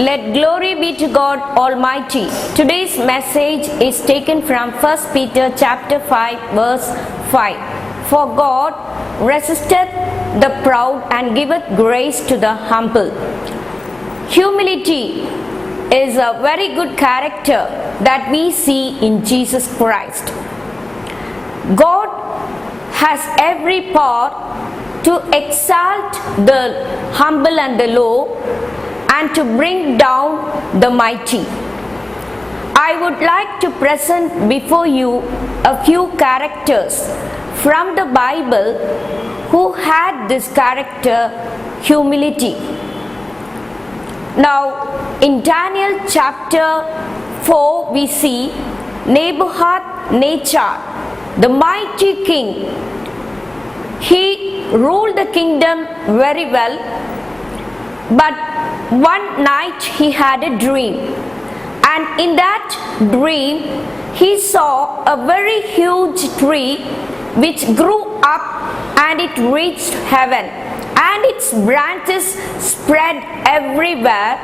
Let glory be to God Almighty. Today's message is taken from 1 Peter chapter 5 verse 5. For God resisteth the proud and giveth grace to the humble. Humility is a very good character that we see in Jesus Christ. God has every power to exalt the humble and the low and to bring down the mighty. I would like to present before you a few characters from the Bible who had this character, humility. Now, in Daniel chapter 4, we see Nebuchadnezzar, the mighty king. He ruled the kingdom very well, but one night he had a dream, and in that dream he saw a very huge tree which grew up and it reached heaven, and its branches spread everywhere,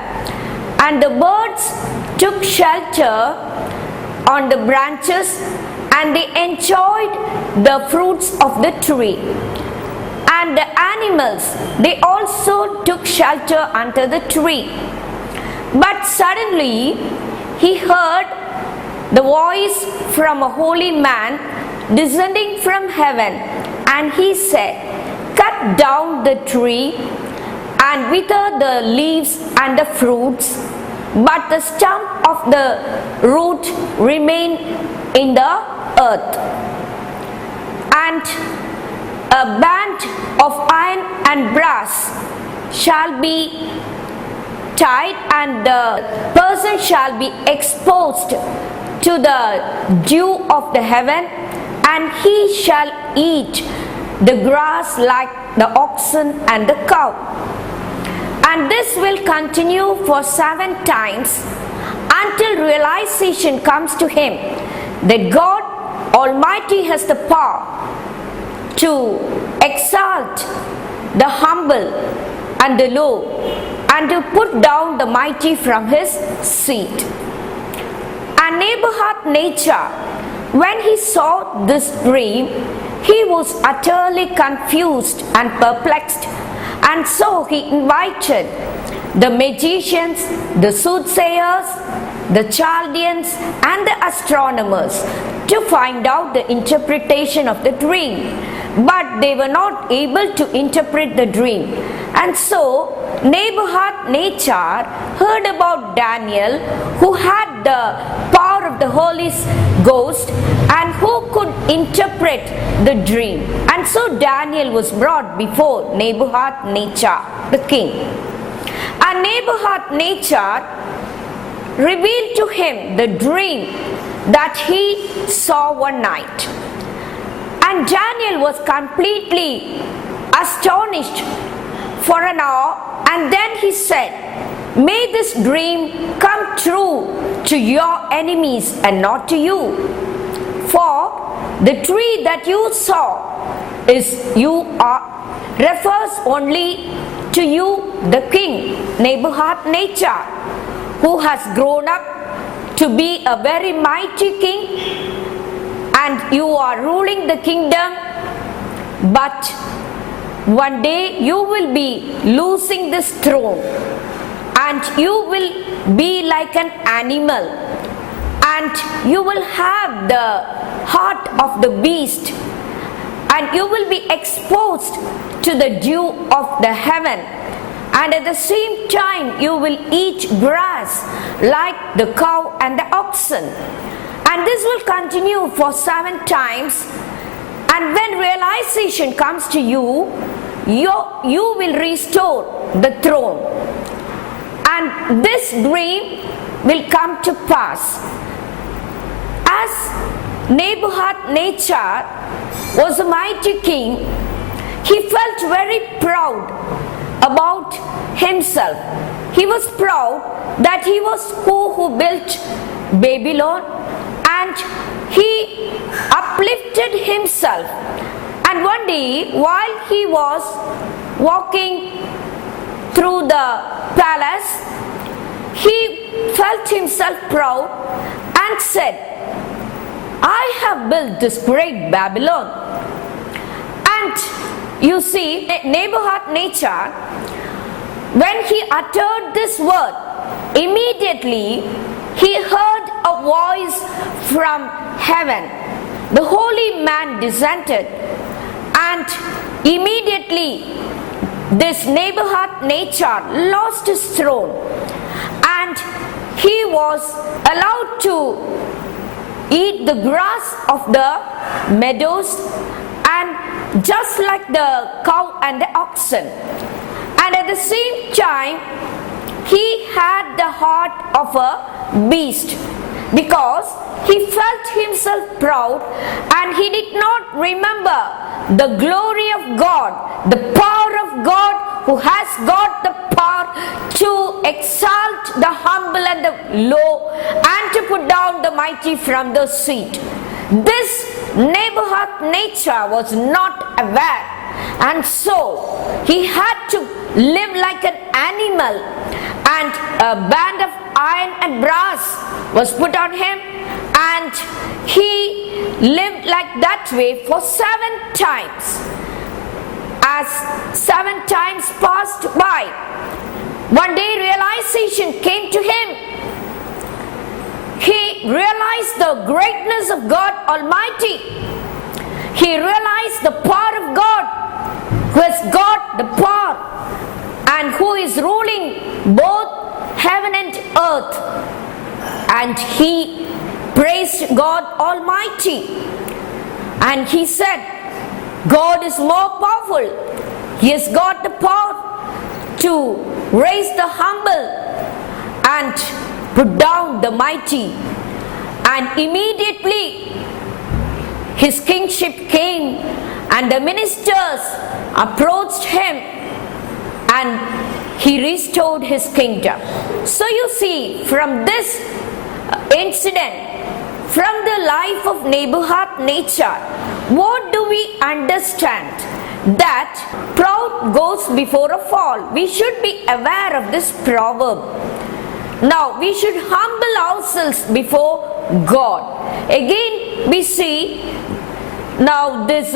and the birds took shelter on the branches and they enjoyed the fruits of the tree. And the animals, they also took shelter under the tree. But suddenly he heard the voice from a holy man descending from heaven, and he said, "Cut down the tree and wither the leaves and the fruits, but the stump of the root remain in the earth." And a band of iron and brass shall be tied, and the person shall be exposed to the dew of the heaven, and he shall eat the grass like the oxen and the cow. And this will continue for 7 times until realization comes to him that God Almighty has the power to exalt the humble and the low, and to put down the mighty from his seat. And Nebuchadnezzar, when he saw this dream, he was utterly confused and perplexed, and so he invited the magicians, the soothsayers, the Chaldeans, and the astronomers to find out the interpretation of the dream. But they were not able to interpret the dream. And so Nebuchadnezzar heard about Daniel, who had the power of the Holy Ghost and who could interpret the dream. And so Daniel was brought before Nebuchadnezzar, the king. And Nebuchadnezzar revealed to him the dream that he saw one night. And Daniel was completely astonished for an hour, and then he said, "May this dream come true to your enemies and not to you. For the tree that you saw refers only to you, the king, Nebuchadnezzar, who has grown up to be a very mighty king, and you are ruling the kingdom, but one day you will be losing this throne, and you will be like an animal, and you will have the heart of the beast, and you will be exposed to the dew of the heaven, and at the same time you will eat grass like the cow and the oxen. And this will continue for 7 times, and when realization comes to you, you will restore the throne, and this dream will come to pass." As Nebuchadnezzar was a mighty king, he felt very proud about himself. He was proud that he was who built Babylon, and he uplifted himself. And one day, while he was walking through the palace, he felt himself proud and said, I have built this great Babylon. And you see, Nebuchadnezzar, when he uttered this word, immediately he heard a voice from heaven. The holy man descended, and immediately this Nebuchadnezzar lost his throne, and he was allowed to eat the grass of the meadows, and just like the cow and the oxen. And at the same time, he had the heart of a beast, because he felt himself proud and he did not remember the glory of God, the power of God, who has got the power to exalt the humble and the low, and to put down the mighty from the seat. This Nebuchadnezzar was not aware, and so he had to live like an animal, and a band of iron and brass was put on him, and he lived like that way for 7 times. As 7 times passed by, one day realization came to him. He realized the greatness of God Almighty. He realized the power of God, who has got the power and who is ruling both heaven and earth. And he praised God Almighty, and he said, God is more powerful. He has got the power to raise the humble and put down the mighty. And immediately his kingship came, and the ministers approached him, and he restored his kingdom. So you see, from this incident, from the life of Nebuchadnezzar, what do we understand? That proud goes before a fall. We should be aware of this proverb. Now we should humble ourselves before God. Again we see now this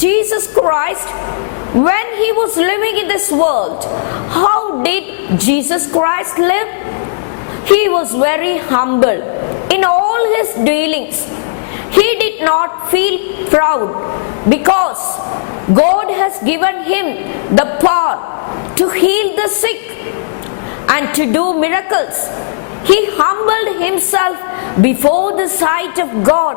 Jesus Christ, when he was living in this world, how did Jesus Christ live? He was very humble in all his dealings. He did not feel proud, because God has given him the power to heal the sick and to do miracles. He humbled himself before the sight of God.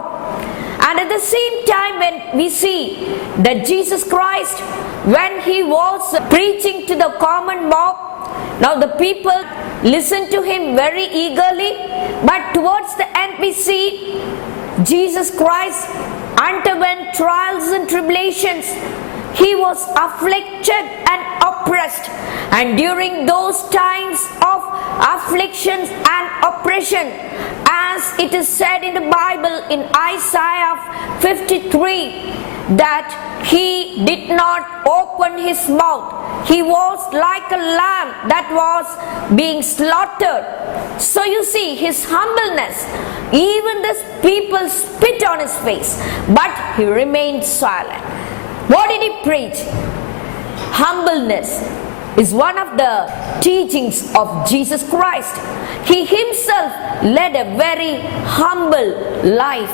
And at the same time, when we see that Jesus Christ, when he was preaching to the common mob, now the people listened to him very eagerly, but towards the end we see Jesus Christ underwent trials and tribulations. He was afflicted and oppressed, and during those times of afflictions and oppression, as it is said in the Bible in Isaiah 53, that he did not open his mouth. He was like a lamb that was being slaughtered. So you see his humbleness. Even the people spit on his face, but he remained silent. What did he preach? Humbleness is one of the teachings of Jesus Christ. He himself led a very humble life.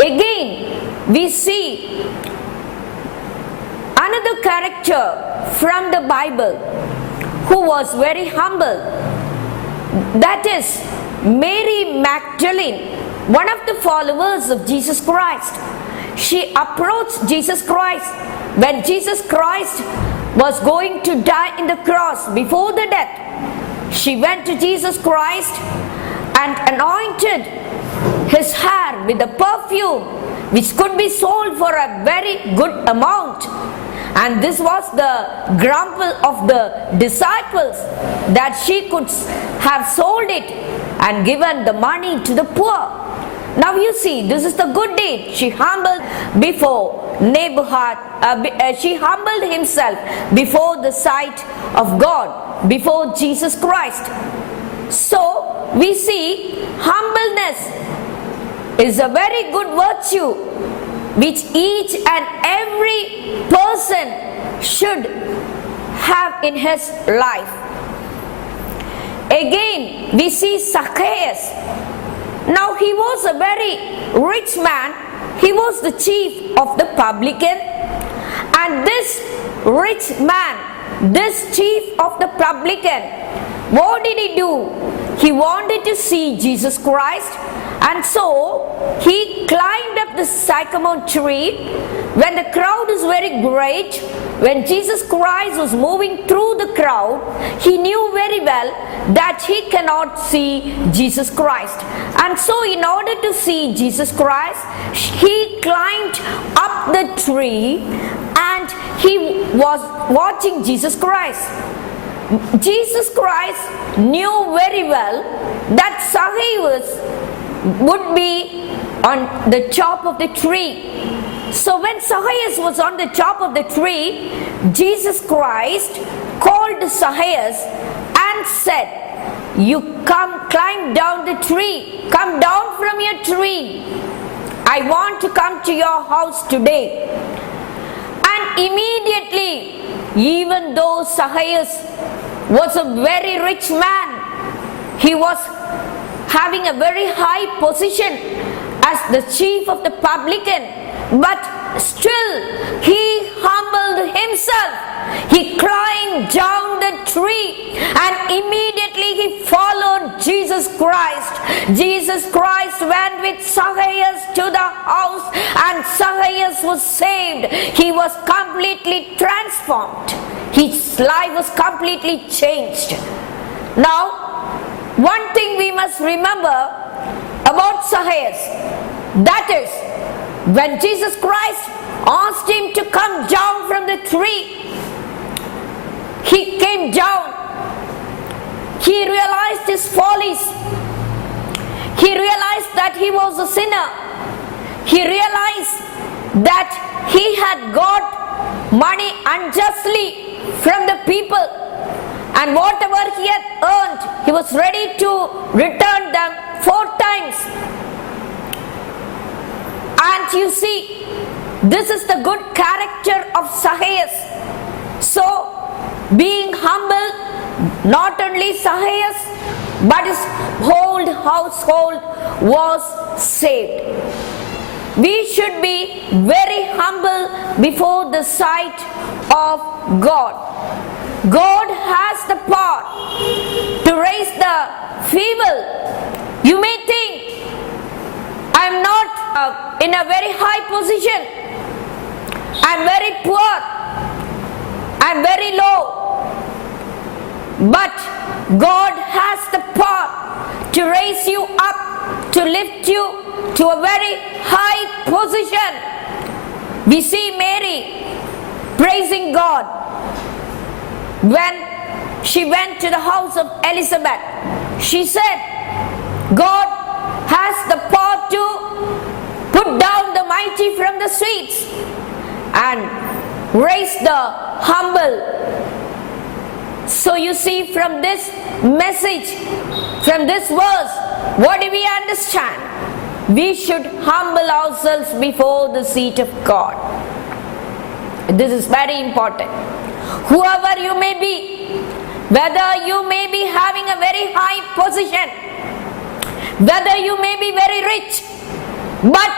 Again, we see another character from the Bible who was very humble. That is Mary Magdalene, one of the followers of Jesus Christ. She approached Jesus Christ when Jesus Christ was going to die in the cross before the death. She went to Jesus Christ and anointed his hair with a perfume which could be sold for a very good amount. And this was the grumble of the disciples, that she could have sold it and given the money to the poor. Now you see, this is the good deed. She humbled before she humbled himself before the sight of God, before Jesus Christ. So we see humbleness is a very good virtue which each and every person should have in his life. Again, we see Zacchaeus. Now he was a very rich man. He was the chief of the publican. And this rich man, this chief of the publican, what did he do? He wanted to see Jesus Christ. And so he climbed up the sycamore tree when the crowd is very great. When Jesus Christ was moving through the crowd, he knew very well that he cannot see Jesus Christ. And so in order to see Jesus Christ, he climbed up the tree and he was watching Jesus Christ. Jesus Christ knew very well that Zacchaeus would be on the top of the tree. So when Zacchaeus was on the top of the tree, Jesus Christ called Zacchaeus and said, "You climb down the tree. Come down from your tree. I want to come to your house today." And immediately, even though Zacchaeus was a very rich man, he was having a very high position as the chief of the publican, but still he humbled himself. He climbed down the tree and immediately he followed Jesus Christ. Jesus Christ went with Zacchaeus to the house and Zacchaeus was saved. He was completely transformed. His life was completely changed. Now, one thing we must remember about Zacchaeus, that is, when Jesus Christ asked him to come down from the tree, he came down. He realized his follies. He realized that he was a sinner. He realized that he had got money unjustly from the people. And whatever he had earned, he was ready to return them 4 times. And you see, this is the good character of Zacchaeus. So, being humble, not only Zacchaeus, but his whole household was saved. We should be very humble before the sight of God. God has the power to raise the feeble. You may think, I am not in a very high position. I am very poor. I am very low. But God has the power to raise you up, to lift you to a very high position. We see Mary praising God when she went to the house of Elizabeth. She said, God has the power to put down the mighty from the seats and raise the humble. So you see, from this message, from this verse, what do we understand? We should humble ourselves before the seat of God. This is very important. Whoever you may be, whether you may be having a very high position, whether you may be very rich, but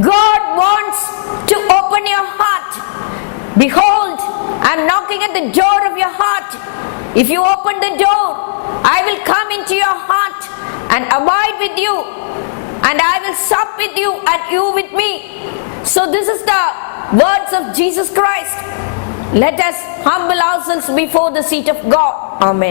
God wants to open your heart. Behold, I am knocking at the door of your heart. If you open the door, I will come into your heart and abide with you, and I will sup with you and you with me. So this is the words of Jesus Christ. Let us humble ourselves before the seat of God. Amen.